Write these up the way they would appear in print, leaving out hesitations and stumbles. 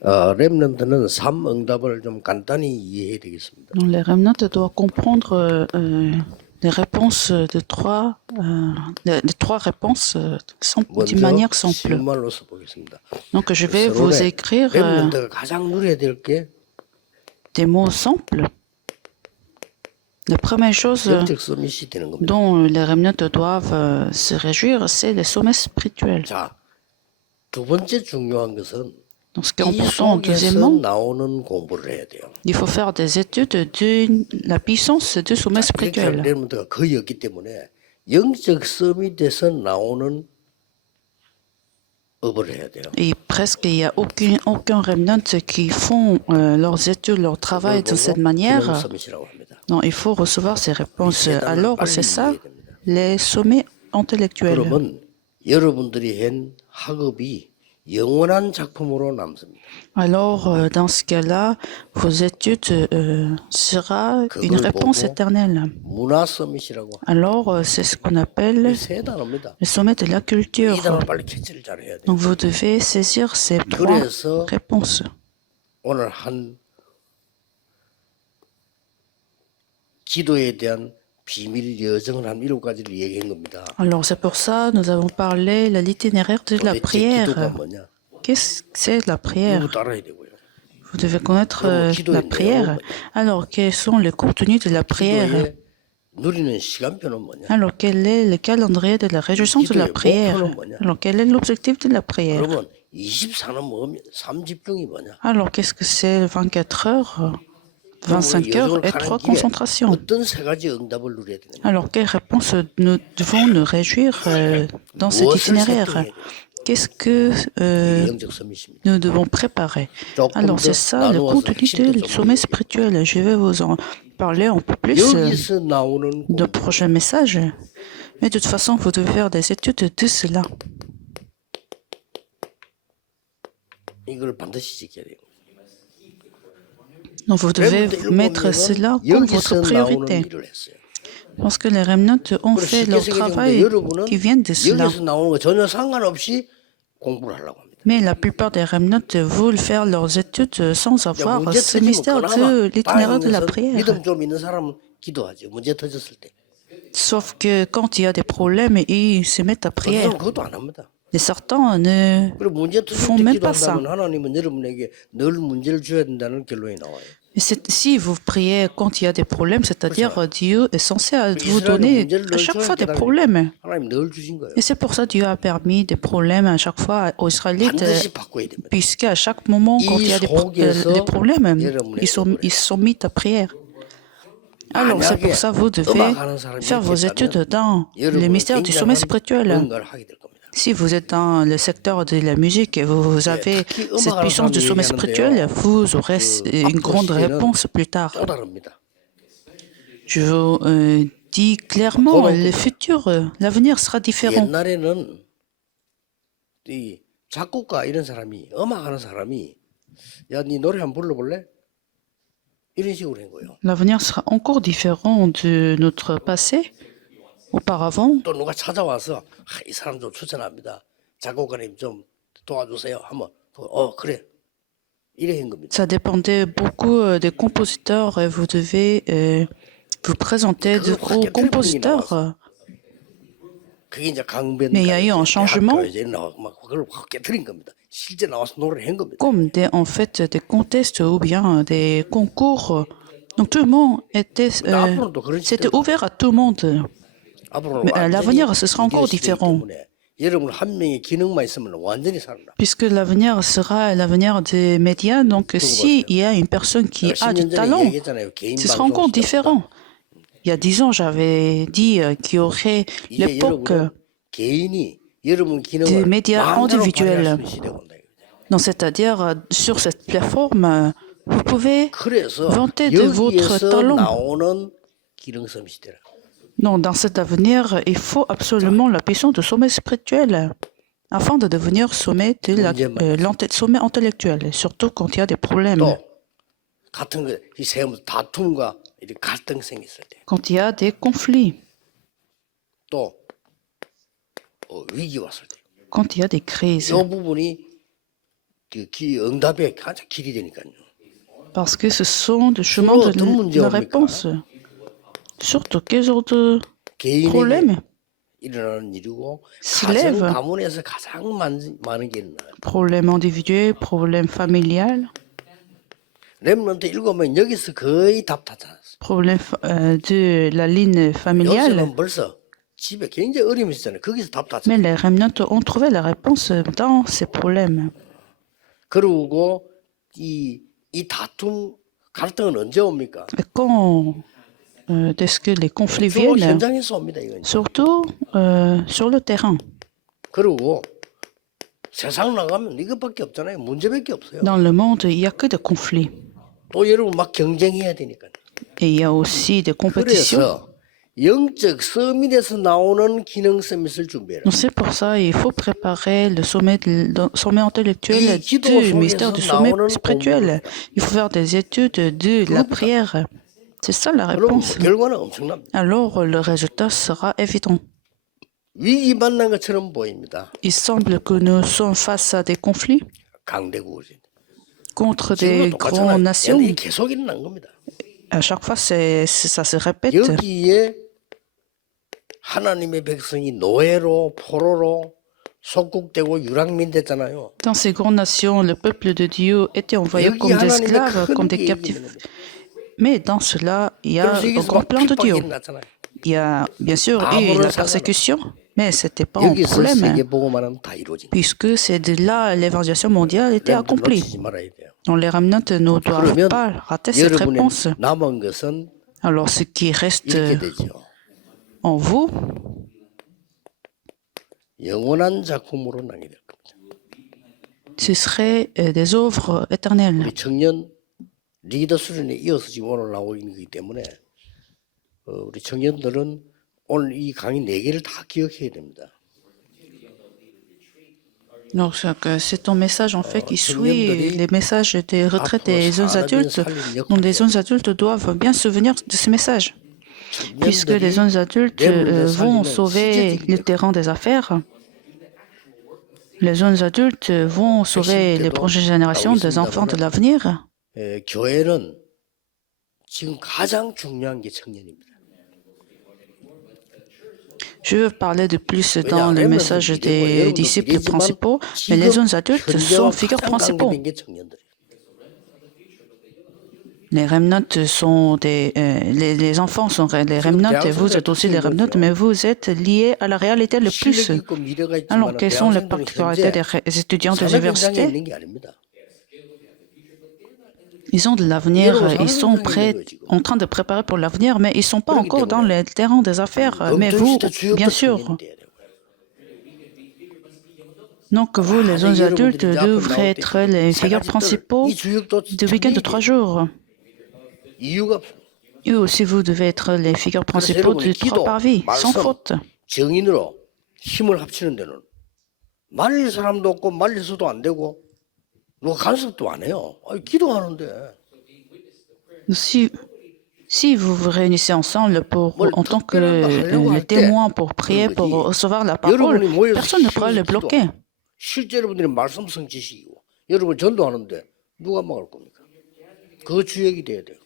렘넌트는 삶 응답을 좀 간단히 이해해야 되겠습니다. Donc, les remnants doivent comprendre les réponses les trois réponses d'une 먼저 manière simple. 쉬운 말로 써보겠습니다. Donc, je vais vous écrire 렘넌트가 가장 누려야 될 게 des mots simples. La première chose 영적 서밋이 되는 겁니다. dont les remnants doivent se réjouir, c'est les sommets spirituels. 자, 두 번째 중요한 것은 Donc, ce qui est 이 important, 속에서 deuxièmement, 나오는 공부를 해야 돼요. il faut faire des études de la puissance du sommet spirituel. 렘넌트가 거의 없기 때문에 영적 서밋에서 나오는 업을 해야 돼요. Et presque il n'y a aucun remnant qui font leurs études, leur travail de cette manière. 기능 서밋이라고 합니다. Non, il faut recevoir ces réponses. Alors, c'est ça, les sommets intellectuels. 그러면 여러분들이 한 학업이 영원한 작품으로 남습니다. Alors, dans ce cas-là, vos études sera une réponse éternelle. 문화 서밋이라고 Alors, c'est ce qu'on appelle 세 단어입니다. le sommet de la culture. 이 단어 빨리 캐치를 잘 해야 돼요. Donc, vous devez saisir ces trois 그래서 réponses. 오늘 한 기도에 대한 비밀 여정을 한 7가지를 얘기한 겁니다. Alors, c'est pour ça nous avons parlé de l'itinéraire de la 도대체 기도가 prière. 뭐냐? Qu'est-ce que c'est la prière? 이거 따라야 되고요. Vous devez connaître la prière. Alors, quels sont les contenus de la prière? 기도에 누리는 시간표는 뭐냐? Alors, quel est le calendrier de la réjouissance de la prière? Alors, quel est l'objectif de la prière? 그러면 24는 뭐면 3집중이 뭐냐? Alors, qu'est-ce que c'est 24 heures, 25 heures et 3 concentrations? 어떤 세 가지 응답을 누려야 되냐? Alors, quelles réponses nous devons nous réjouir dans cet itinéraire? Qu'est-ce que 영적 서밋입니다. nous devons préparer? Alors, c'est ça le contenu du sommet spirituel. Je vais vous en parler un peu plus 여기서 나오는 dans le prochain message. Mais de toute façon, vous devez faire des études de cela. 이걸 반드시 지켜야 돼요. Donc, vous devez mettre cela comme votre 여기서 나오는 priorité. 일을 했어요. Parce que les remnants ont fait leur travail qui vient de cela. 여기서 나오는 거 전혀 상관없이 공부를 하려고 합니다. Mais la plupart des remnants veulent faire leurs études sans avoir ce mystère de l'itinéraire de la prière. 믿음 좀 있는 사람은 기도하죠. 문제 터졌을 때. Sauf que quand il y a des problèmes, ils se mettent à prière. 그것도 안 합니다. Et certains ne 그리고 문제 터질 font 때 même pas ça. 기도한다면 하나님은 여러분에게 늘 문제를 줘야 된다는 결론이 나와요. Et si vous priez quand il y a des problèmes, c'est-à-dire Dieu est censé vous donner à chaque fois des problèmes. 하나님 늘 주신 거예요. Et c'est pour ça que Dieu a permis des problèmes à chaque fois aux Israélites, 반드시 바꿔야 됩니다. puisqu'à chaque moment, quand il y a des problèmes, ils sont mis à prière. Alors, c'est pour ça que vous devez faire vos études dans les mystères du sommet spirituel. 뭔가를 하게 될 겁니다. Si vous êtes dans le secteur de la musique et vous avez cette puissance du sommet spirituel, vous aurez une grande réponse plus tard. 또 다릅니다. Je vous dis clairement, le futur, l'avenir sera différent. 옛날에는 이 작곡가 이런 사람이 음악하는 사람이 야, 네 노래 한번 불러볼래? 이런 식으로 한 거예요. L'avenir sera encore différent de notre passé. Auparavant, 또 누가 찾아와서 이 사람 좀 추천합니다. 작곡가님 좀 도와주세요. 하면 그래. 이래 한 겁니다. ça dépendait beaucoup des compositeurs et vous devez vous présenter aux compositeurs. 그게 이제 강변 Mais il y a eu un changement. 막 그걸 확 깨트린 겁니다. 실제 나와서 노래를 한 겁니다. Comme en fait des contests ou bien des concours. Donc tout le monde c'était ouvert à tout le monde. Mais à l'avenir, ce sera encore différent. 여러분 한 명의 기능만 있으면 완전히 살아나. Puisque l'avenir sera l'avenir des médias, donc s'il y a une personne qui a du talent, ce sera encore différent. Il y a 10 ans, j'avais dit qu'il y aurait l'époque des médias individuels. Donc, c'est-à-dire, sur cette plateforme, vous pouvez vanter de votre talent. Donc, dans cet avenir, il faut absolument la puissance du sommet spirituel afin de devenir sommet intellectuel, surtout quand il y a des problèmes. Quand il y a des conflits. Quand il y a des crises. 응답의 가장 길이 되니까요. Parce que ce sont des chemins de la réponse. Surtout quel genre de problème 일어나는 일이고 s'élève? 가정 가문에서 가장 많은 게 일어나요. Problème individuel, problème familial, 렘넌트 읽으면 여기서 거의 답 다 찾았어요. problème de la ligne familiale. 요새는 벌써 집에 굉장히 어려움이 있잖아요. 거기서 답 다 Mais 찾았어요. les remnants ont trouvé la réponse dans ces problèmes. 그리고 이 다툼 갈등은 언제 옵니까? Et quand est-ce que les conflits 주로 viennent? 현장에서 옵니다. 이건. Surtout sur le terrain. 그리고 세상 나가면 이것밖에 없잖아요. 문제밖에 없어요. Dans le monde, il n'y a que des conflits. 또 여러분 막 경쟁해야 되니까. Et il y a aussi des compétitions. 그래서 영적 서밋에서 나오는 기능 서밋을 준비해라. Donc c'est pour ça qu'il faut préparer le sommet intellectuel 이 기도 du mystère du sommet 속에서 나오는 spirituel. Il faut faire des études de la prière. C'est ça la 그럼 réponse. 결과는 엄청납니다. Alors le résultat sera évident. 위기 만난 것처럼 보입니다. Il semble que nous sommes face à des conflits 강대국을. contre des 지금도 grandes 똑같잖아요. nations. 이게 계속 일어난 겁니다. À chaque fois, ça se répète. 여기에 하나님의 백성이 노예로 포로로 속국되고 유랑민 됐잖아요. Dans ces grandes nations, le peuple de Dieu était envoyé 여기 comme des 하나님의 esclaves, 큰 comme des 계획이 captifs. 있는 겁니다. Mais dans cela, il y a 그래서 un 여기서 grand 막 plan de Dieu. 핍박이 났잖아요. Il y a bien sûr eu la persécution, mais ce n'était pas un 여기서 problème, 세계보고만은 다 이루어진 거예요. puisque c'est de là l'évangélisation mondiale était accomplie. 놓치지 말아야 돼요. Donc les remnants ne doivent 그러면 pas rater cette 여러분의 réponse. 남은 것은 Alors ce qui reste 이렇게 되죠. en vous, 영원한 작품으로 나게 될 겁니다. ce serait des œuvres éternelles. 우리 청년 리더 수련에 이어서 지금 오늘 나오고 있는 거기 때문에 우리 청년들은 오늘 이 강의 4개를 다 기억해야 됩니다. Donc c'est un message en fait qui suit les messages des retraites des jeunes adultes. Donc les jeunes adultes doivent bien se souvenir de ce message, puisque les jeunes adultes vont sauver le terrain des affaires. Les jeunes adultes vont sauver les prochaines générations des enfants de l'avenir. 교회는 지금 가장 중요한 게 청년입니다. Je veux parler de plus dans le message des disciples principaux, mais les jeunes adultes sont figures principaux. Les remnants sont les enfants sont les remnants et vous êtes aussi les remnants, mais vous êtes liés à la réalité le plus. Alors, quelles sont les particularités des étudiants des universités? Ils ont de l'avenir, ils sont prêts, en train de préparer pour l'avenir, mais ils ne sont pas encore dans le terrain des affaires. Mais vous, bien sûr. Donc vous, les jeunes adultes, devrez être les figures principaux du week-end de 3 jours. Et aussi, vous devez être les figures principaux du 3 par vie, sans faute. 정인으로 힘을 합치는 데는 말릴 사람도 없고 말려서도 안 되고 누가 간섭도 안 해요. 기도하는데. Si vous vous réunissez ensemble en tant que témoin pour prier, pour recevoir la parole, personne ne pourra le bloquer. 실제 여러분들이 말씀 성취시키고 여러분 전도하는데 누가 막을 겁니까? 그 주역이 돼야 돼요.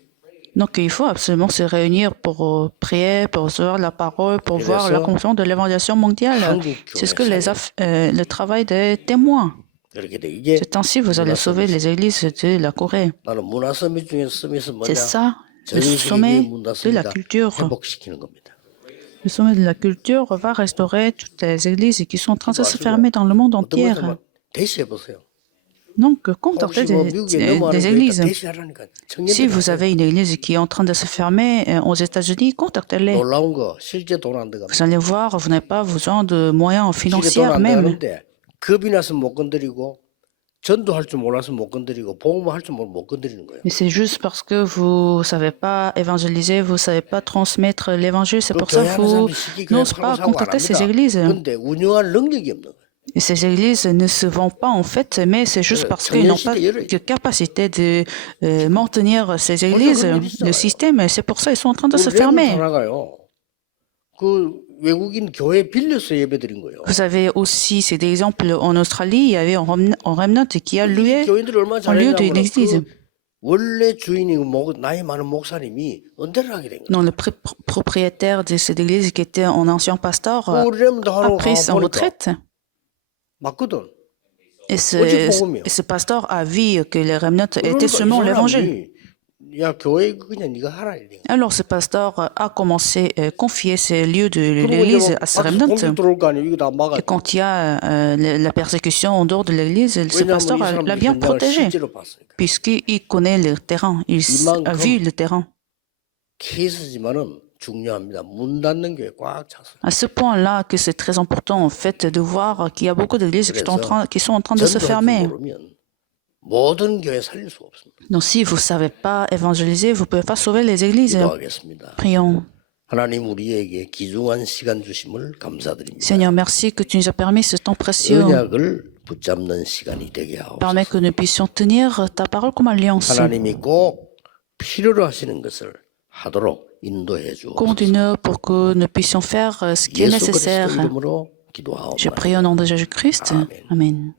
Donc il faut absolument se réunir pour prier, pour recevoir la parole, pour voir la conscience de l'évangélisation mondiale. C'est ce que le travail des témoins. C'est ainsi que vous allez sauver les églises de la Corée. C'est ça, le sommet de la culture. Le sommet de la culture va restaurer toutes les églises qui sont en train de se fermer dans le monde entier. Donc, contactez des églises. Si vous avez une église qui est en train de se fermer aux États-Unis, contactez-les. Vous allez voir, vous n'avez pas besoin de moyens financiers même. Mais c'est juste parce que vous ne savez pas évangéliser, vous ne savez pas transmettre l'évangile, c'est pour ça que vous n'osez pas contacter ces églises. Et ces églises ne se vendent pas en fait, mais c'est juste parce qu'ils n'ont pas de capacité de maintenir ces églises, le système, et c'est pour ça qu'ils sont en train de se fermer. 외국인 교회 빌려서 예배드린 거예요. Vous avez aussi cet exemple en Australie, il y avait un remnant qui a 이 loué 교인들이 얼마나 en lieu d'une 잘했냐면 église. 그 원래 주인이 나이 많은 목사님이 은퇴를 하게 된 거예요. Non, le propriétaire de cette église qui était un ancien pasteur 우리는 a pris sa retraite. 맞거든. Et ce pasteur a vu que les remnants étaient seulement l'évangile. 야 교회 그냥 네가 하라 이래. Alors ce pasteur a commencé à confier ces lieux de l'église à ces remnants. Et quand il y a la persécution en dehors de l'église, ce pasteur l'a bien protégé, puisqu'il connaît le terrain, il a vu le terrain. 케이스지만은 중요합니다. 문 닫는 교회 꽉 찼어요. À ce point-là, que c'est très important en fait de voir qu'il y a beaucoup d'églises qui sont en train de se fermer. 모든 교회 살릴 수가 없습니다. Donc si vous ne savez pas évangéliser, vous ne pouvez pas sauver les églises. 기도하겠습니다. Prions. 하나님 우리에게 귀중한 시간 주심을 감사드립니다. Seigneur, merci que tu nous as permis ce temps précieux. 언약을 붙잡는 시간이 되게 하옵소서. Permets que nous puissions tenir ta parole comme alliance. 하나님이 꼭 필요로 하시는 것을 하도록 인도해 주옵소서. Continue pour que nous puissions faire ce qui est nécessaire. 예수 그리스도 이름으로 기도하옵나이다. Je prie au nom de Jésus-Christ. Amen.